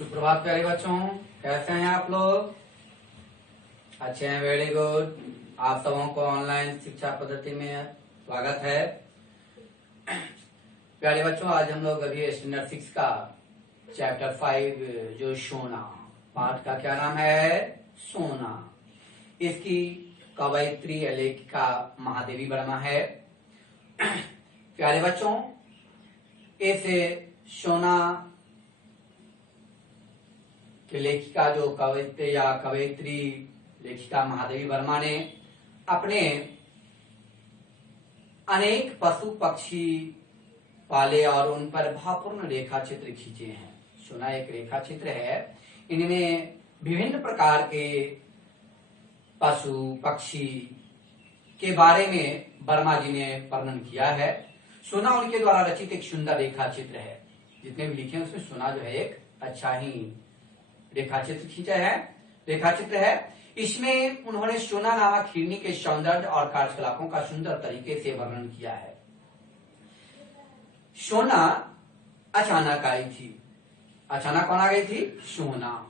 सुप्रभात प्यारे बच्चों, कैसे हैं आप लोग? अच्छे हैं, वेरी गुड। आप सबों को ऑनलाइन शिक्षा पद्धति में स्वागत है। प्यारे बच्चों, आज हम लोग अभी स्टैंडर्ड 6 का चैप्टर 5 जो सोना पाठ का क्या नाम है? सोना। इसकी कवयित्री लेखिका महादेवी वर्मा है। प्यारे बच्चों, इस सोना कि लेखिका जो कवयित्री या कवयित्री लेखिका महादेवी वर्मा ने अपने अनेक पशु पक्षी पाले और उन पर भावपूर्ण रेखा चित्र खींचे हैं। सोना एक रेखा चित्र है। इनमें विभिन्न प्रकार के पशु पक्षी के बारे में वर्मा जी ने वर्णन किया है। सोना उनके द्वारा रचित एक सुंदर रेखा चित्र है। जितने भी लिखे हैं उसमें सोना जो है एक अच्छा ही रेखा चित्र खींचा है, रेखा चित्र है। इसमें उन्होंने सोना नामक हिरनी के सौंदर्य और कार्यकलापों का सुंदर तरीके से वर्णन किया है। सोना अचानक आई थी। अचानक कौन आ गई थी? सोना।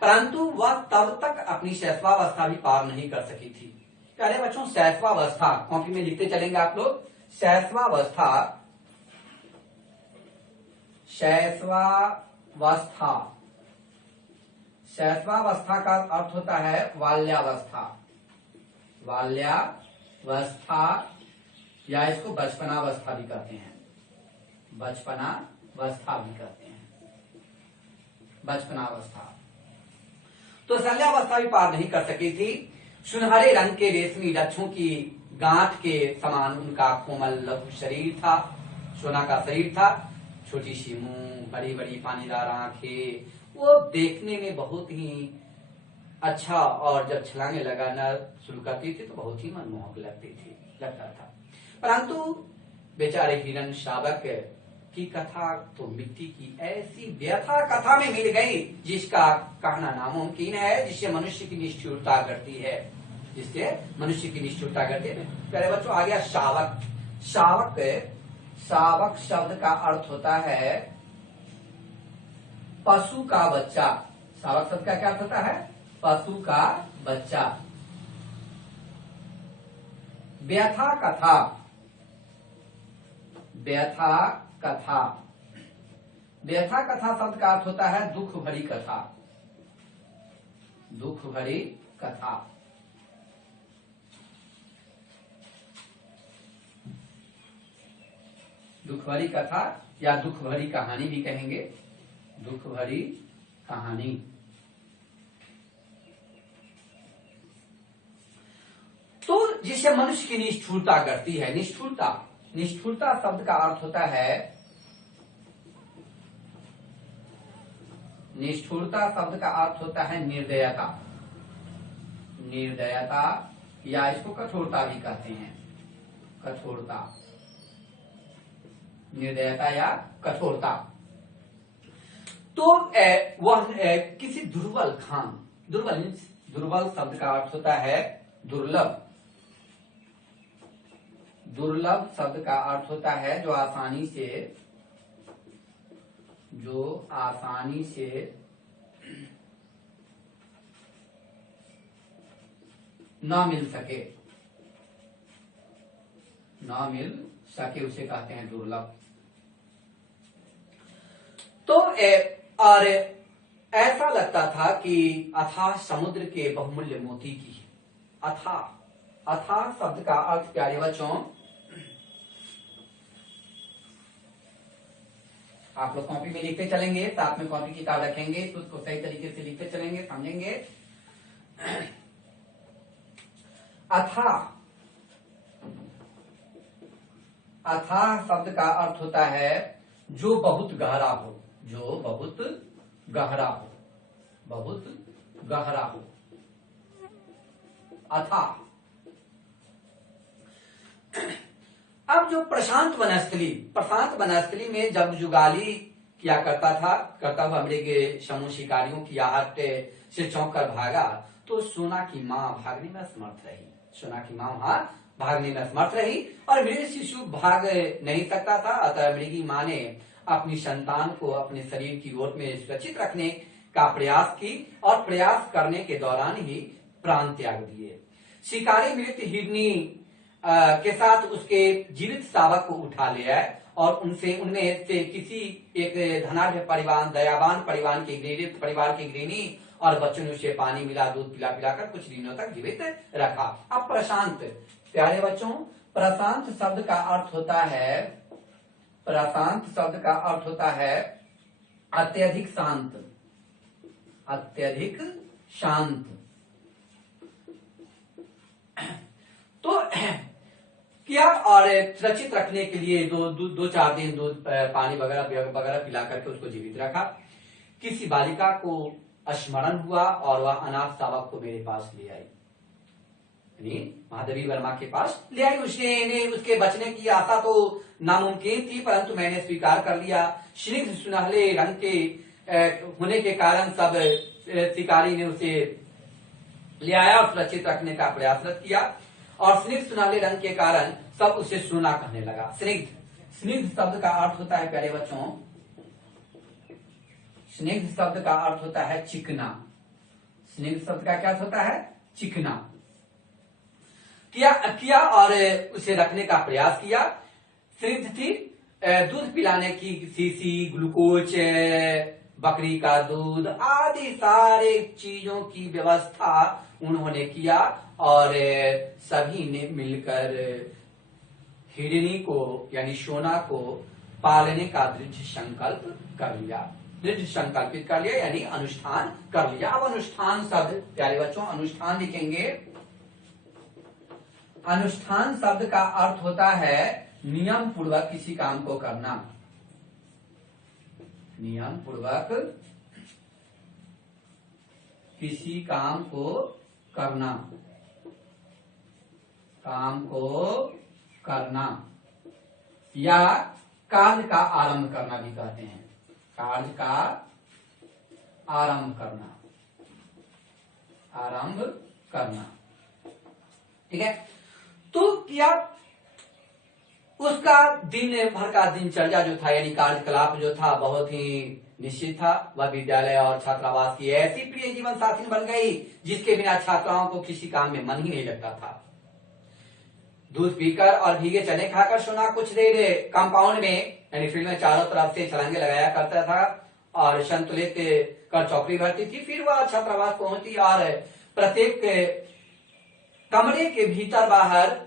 परंतु वह तब तक अपनी शैशवावस्था भी पार नहीं कर सकी थी। प्यारे बच्चों, शैशवावस्था कॉपी में लिखते चलेंगे आप लोग। शैशवावस्था, शैशवावस्था, शैशवावस्था का अर्थ होता है बाल्यावस्था। बाल्यावस्था या इसको बचपनावस्था भी कहते हैं। बचपनावस्था भी कहते हैं। बचपनावस्था। तो शल्यावस्था भी पार नहीं कर सकी थी। सुनहरे रंग के रेशमी लच्छों की गांठ के समान उनका कोमल लघु शरीर था। सोना का शरीर था। छोटी सी मुंह, बड़ी बड़ी पानीदार आंखें, वो देखने में बहुत ही अच्छा, और जब छलांगे लगाना शुरू करती थी तो बहुत ही मनमोहक लगता था। परंतु बेचारे हिरण शावक की कथा तो मिट्टी की ऐसी व्यथा कथा में मिल गई जिसका कहना नामुमकिन है, जिससे मनुष्य की निष्ठुरता करती है, जिससे मनुष्य की निष्ठुरता करती है। प्यारे बच्चों, आ गया शावक। शावक, शावक शब्द का अर्थ होता है पशु का बच्चा। शावक शब्द का क्या अर्थ होता है? पशु का बच्चा। व्यथा कथा, व्यथा कथा, व्यथा कथा शब्द का अर्थ होता है दुख भरी कथा। दुख भरी कथा। दुख भरी कथा या दुख भरी कहानी भी कहेंगे। दुख भरी कहानी। तो जिसे मनुष्य की निष्ठुरता करती है। निष्ठुरता, निष्ठुरता शब्द का अर्थ होता है, निष्ठुरता शब्द का अर्थ होता है निर्दयता। निर्दयता या इसको कठोरता भी कहते हैं। कठोरता, निर्दयता या कठोरता। तो वह किसी दुर्बल खान, दुर्बल शब्द का अर्थ होता है दुर्लभ। दुर्लभ शब्द का अर्थ होता है जो आसानी से न मिल सके, उसे कहते हैं दुर्लभ। तो और ऐसा लगता था कि अथाह समुद्र के बहुमूल्य मोती की। अथाह, अथाह शब्द का अर्थ प्यारे बच्चों, आप लोग कॉपी में लिखते चलेंगे, साथ में कॉपी किताब रखेंगे, तो उसको सही तरीके से लिखते चलेंगे, समझेंगे। अथाह, अथाह शब्द का अर्थ होता है जो बहुत गहरा हो। जो बहुत गहरा हो, बहुत गहरा हो। अथाह। अब जो प्रशांत वनस्थली में जब जुगाली किया करता हुआ मृग समूह शिकारियों की आहट से चौंक कर भागा, तो सोना की मां भागने में असमर्थ रही। सोना की मां वहां भागने में असमर्थ रही और मृग शिशु भाग नहीं सकता था। अतः मृगी मां ने अपनी संतान को अपने शरीर की ओर में सुरक्षित रखने का प्रयास की और प्रयास करने के दौरान ही प्राण त्याग दिए। शिकारी मृत हिरनी के साथ उसके जीवित शावक को उठा ले आए और उनमें से किसी एक धनाढ़ परिवार, दयावान परिवार की गृहिणी और बच्चों ने उसे पानी मिला, दूध पिला पिलाकर कुछ दिनों तक जीवित रखा। अब प्रशांत, प्यारे बच्चों, प्रशांत शब्द का अर्थ होता है, प्रशांत शब्द का अर्थ होता है अत्यधिक शांत, अत्यधिक शांत। तो क्या और सुरक्षित रखने के लिए दो चार दिन दूध पानी वगैरह पिला करके उसको जीवित रखा। किसी बालिका को स्मरण हुआ और वह अनाथ शावक को मेरे पास ले आई, महादेवी वर्मा के पास ले आई। उसके बचने की आशा तो नामुमकिन थी, परंतु मैंने स्वीकार कर लिया। स्निग्ध सुनहले रंग के होने के कारण सब शिकारी ने उसे ले आया और सुरक्षित रखने का प्रयासरत किया और स्निग्ध सुनहले रंग के कारण सब उसे सोना कहने लगा। स्निग्ध, स्निग्ध शब्द का अर्थ होता है प्यारे बच्चों, स्निग्ध शब्द का अर्थ होता है चिकना। स्निग्ध शब्द का क्या होता है? चिकना। किया और उसे रखने का प्रयास किया। स्निग्ध थी, दूध पिलाने की शीशी, ग्लूकोज, बकरी का दूध आदि सारे चीजों की व्यवस्था उन्होंने किया और सभी ने मिलकर हिरणी को यानी सोना को पालने का दृढ़ संकल्प कर लिया, दृढ़ संकल्पित कर लिया यानी अनुष्ठान कर लिया। अब अनुष्ठान शब्द प्यारे बच्चों, अनुष्ठान लिखेंगे। अनुष्ठान शब्द का अर्थ होता है नियम पूर्वक किसी काम को करना, नियम पूर्वक किसी काम को करना, काम को करना या कार्य का आरंभ करना भी कहते हैं, कार्य का आरंभ करना, आरंभ करना। ठीक है, तो क्या उसका दिन भर का दिनचर्या जो था यानी कार्यकलाप जो था बहुत ही निश्चित था। वह विद्यालय और छात्रावास की ऐसी प्रिय जीवन साथी बन गई जिसके बिना छात्राओं को किसी काम में मन ही नहीं लगता था। दूध पीकर और भीगे चने खाकर सोना कुछ देर कंपाउंड में यानी फील्ड में चारों तरफ से छलांगे लगाया करता था और संतुलित कर चौकड़ी भरती थी। फिर वह छात्रावास पहुंची और प्रत्येक कमरे के भीतर बाहर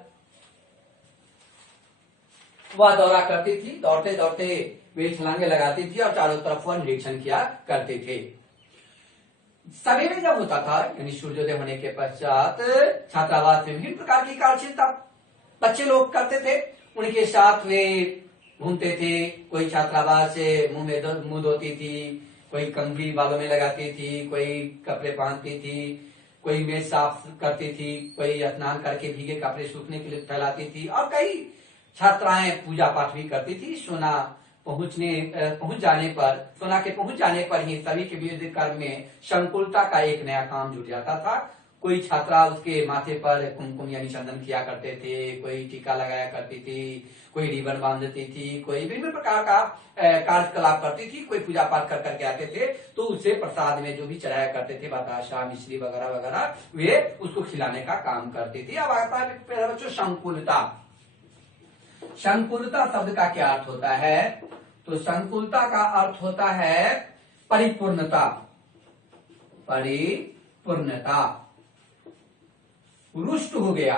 वह दौरा करती थी। दौड़ते दौड़ते वे छलांगे लगाती थी और चारों तरफ वह निरीक्षण किया करते थे। सवेरे जब होता था यानी सूर्योदय होने के पश्चात छात्रावास में विभिन्न प्रकार की कार्यशीलता बच्चे लोग करते थे। उनके साथ वे घूमते थे। कोई छात्रावास से मुंह धोती थी, कोई कंघी बालों में लगाती थी, कोई कपड़े पहनती थी, कोई मेज साफ करती थी, कोई स्नान करके भीगे कपड़े सूखने के लिए फैलाती थी और कई छात्राएं पूजा पाठ भी करती थी। सोना के पहुंच जाने पर ही सभी के विविध कर्म में संकुलता का एक नया काम जुट जाता था। कोई छात्रा उसके माथे पर कुमकुम यानी चंदन किया करते थे, कोई टीका लगाया करती थी, कोई रिबन बांधती थी, कोई विभिन्न प्रकार का कार्यकलाप करती थी, कोई पूजा पाठ कर करके आते थे तो उसे प्रसाद में जो भी चढ़ाया करते थे बताशा, मिश्री वगैरह वगैरह वे उसको खिलाने का काम करती थी। अब आता है बच्चों संकुलता। संकुलता शब्द का क्या अर्थ होता है? तो संकुलता का अर्थ होता है परिपूर्णता, परिपूर्णता। रुष्ट हो गया,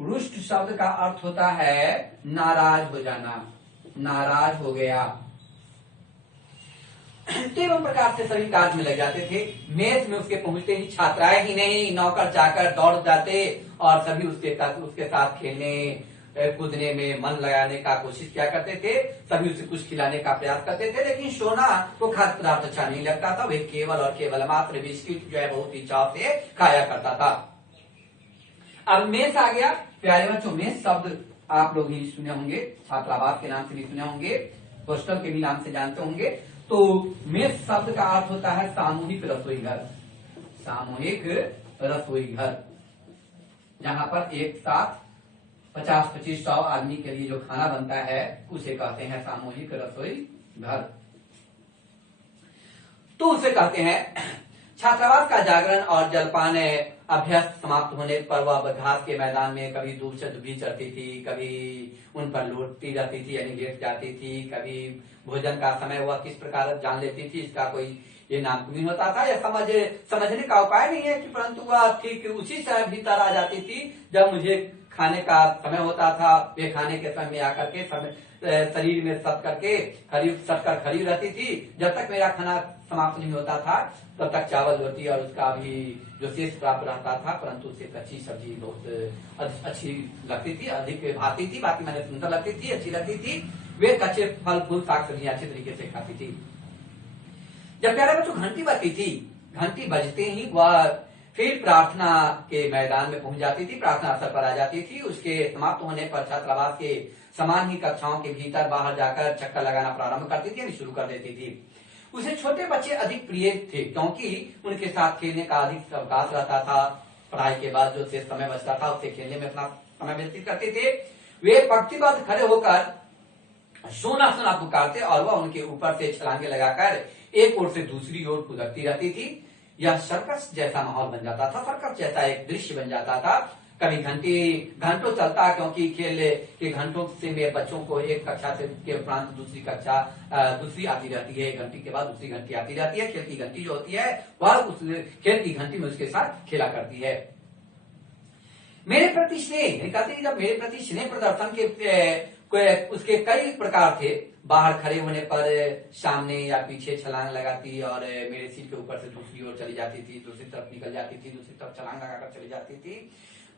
रुष्ट शब्द का अर्थ होता है नाराज हो जाना, नाराज हो गया। एवं प्रकार से सभी कार्य में लग जाते थे। मेज में उसके पहुंचते ही छात्राएं ही नहीं नौकर जाकर दौड़ जाते और सभी उसके साथ खेलने कूदने में मन लगाने का कोशिश किया करते थे। सभी उसे कुछ खिलाने का प्रयास करते थे, लेकिन सोना को खाद्य पदार्थ अच्छा नहीं लगता था। वे केवल और केवल मात्र बिस्किट जो है बहुत ही चाव से खाया करता था। अब मेस आ गया प्यारे बच्चों। मेस शब्द आप लोग ही सुने होंगे, छात्रावास के नाम से भी सुने होंगे, हॉस्टल के भी नाम से जानते होंगे। तो मेस शब्द का अर्थ होता है सामूहिक रसोई घर, सामूहिक रसोई घर, जहां पर एक साथ 50-25 100 आदमी के लिए जो खाना बनता है उसे कहते हैं सामूहिक रसोई घर। तो उसे कहते हैं छात्रावास का जागरण और जलपान अभ्यास समाप्त होने पर वह घास के मैदान में कभी दूर से दुभी चढ़ती थी, कभी उन पर लौटती रहती थी यानी लेट जाती थी, कभी भोजन का समय वह किस प्रकार जान लेती थी इसका कोई ये नामकुमीन होता था या समझने का उपाय नहीं है कि परंतु वह ठीक उसी समय भीतर आ जाती थी जब मुझे खाने का समय होता था। वे खाने के समय में आकर के शरीर में सट कर खड़ी रहती थी। जब तक मेरा खाना समाप्त नहीं होता था तब तक चावल रोटी और उसका भी जो शेष प्राप्त रहता था, परंतु उससे कच्ची सब्जी बहुत अच्छी लगती थी, अधिक भाती थी, बाकी मैंने सुंदर लगती थी, अच्छी लगती थी। वे कच्चे फल फूल साग सब्जियां अच्छे तरीके से खाती थी। जब प्यारे बच्चों घंटी बजती थी, घंटी बजते ही वह फिर प्रार्थना के मैदान में पहुंच जाती थी, प्रार्थना स्थल पर आ जाती थी। उसके समाप्त होने पर छात्रावास के समान ही कक्षाओं के भीतर बाहर जाकर चक्कर लगाना प्रारंभ करती थी यानी शुरू कर देती थी। उसे छोटे बच्चे अधिक प्रिय थे क्योंकि उनके साथ खेलने का अधिक अवकाश रहता था। पढ़ाई के बाद जो शेष समय बचता था उससे खेलने में अपना समय व्यतीत करते थे। वे पंक्तिबद्ध खड़े होकर सोना सोना पुकारते और वह उनके ऊपर से छलांगे लगाकर एक ओर से दूसरी ओर कूदती रहती थी। यह सर्कस जैसा माहौल बन जाता था, सर्कस जैसा एक दृश्य बन जाता था। कभी घंटों चलता क्योंकि खेल के घंटों से में बच्चों को एक कक्षा से के उपरांत दूसरी कक्षा दूसरी आती रहती है, एक घंटी के बाद दूसरी घंटी आती रहती है। खेल की घंटी जो होती है वह उस खेल की घंटी में उसके साथ खेला करती है। मेरे प्रति स्नेह कहते हैं, जब मेरे प्रति स्नेह प्रदर्शन के उसके कई प्रकार थे। बाहर खड़े होने पर सामने या पीछे छलांग लगाती और मेरे सीट के ऊपर से दूसरी ओर चली जाती थी, दूसरी तरफ निकल जाती थी, दूसरी तरफ छलांग लगाकर चली जाती थी।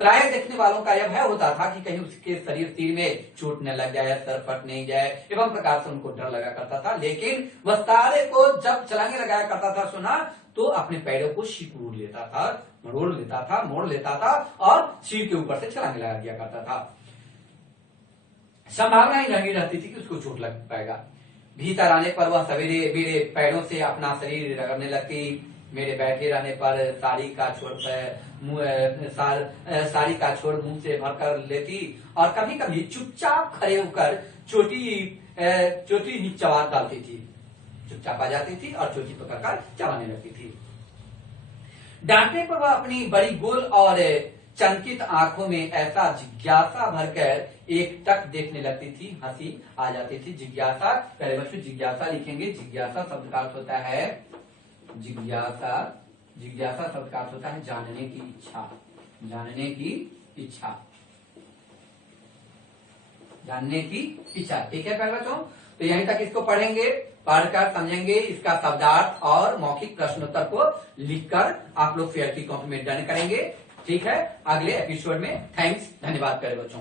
प्राय देखने वालों का यह भय होता था कि कहीं उसके शरीर तीर में चोट न लग जाए, सर फट नहीं जाए, एवं प्रकार से उनको डर लगा करता था। लेकिन वह सारे को जब छलांगे लगाया करता था सुना तो अपने पैरों को सिकुड़ लेता था, मोड़ लेता था और सिर के ऊपर से छलांगे लगा दिया करता था। संभावना ही नहीं रहती थी कि उसको चोट लग पाएगा। भीतर आने पर वह सवेरे मेरे पैरों से अपना शरीर रगड़ने लगती। मेरे बैठे रहने पर साड़ी का छोड़ मुंह से भरकर लेती और कभी कभी चुपचाप खड़े होकर चोटी ही चबा डालती थी। चुपचाप आ जाती थी और चोटी पकड़कर चबाने लगती थी। डांटने पर वह अपनी बड़ी गोल और चंकित आंखों में ऐसा जिज्ञासा भरकर एक टक देखने लगती थी, हंसी आ जाती थी। जिज्ञासा, पहले बच्चों जिज्ञासा लिखेंगे। जिज्ञासा शब्द का अर्थ होता है जिज्ञासा शब्द का अर्थ होता है जानने की इच्छा, जानने की इच्छा। ठीक है पहले बच्चों, तो यहीं तक इसको पढ़ेंगे, पढ़कर समझेंगे, इसका शब्दार्थ और मौखिक प्रश्नोत्तर को लिखकर आप लोग फेयर की कॉपी में डन करेंगे। ठीक है, अगले एपिसोड में थैंक्स, धन्यवाद करें बच्चों।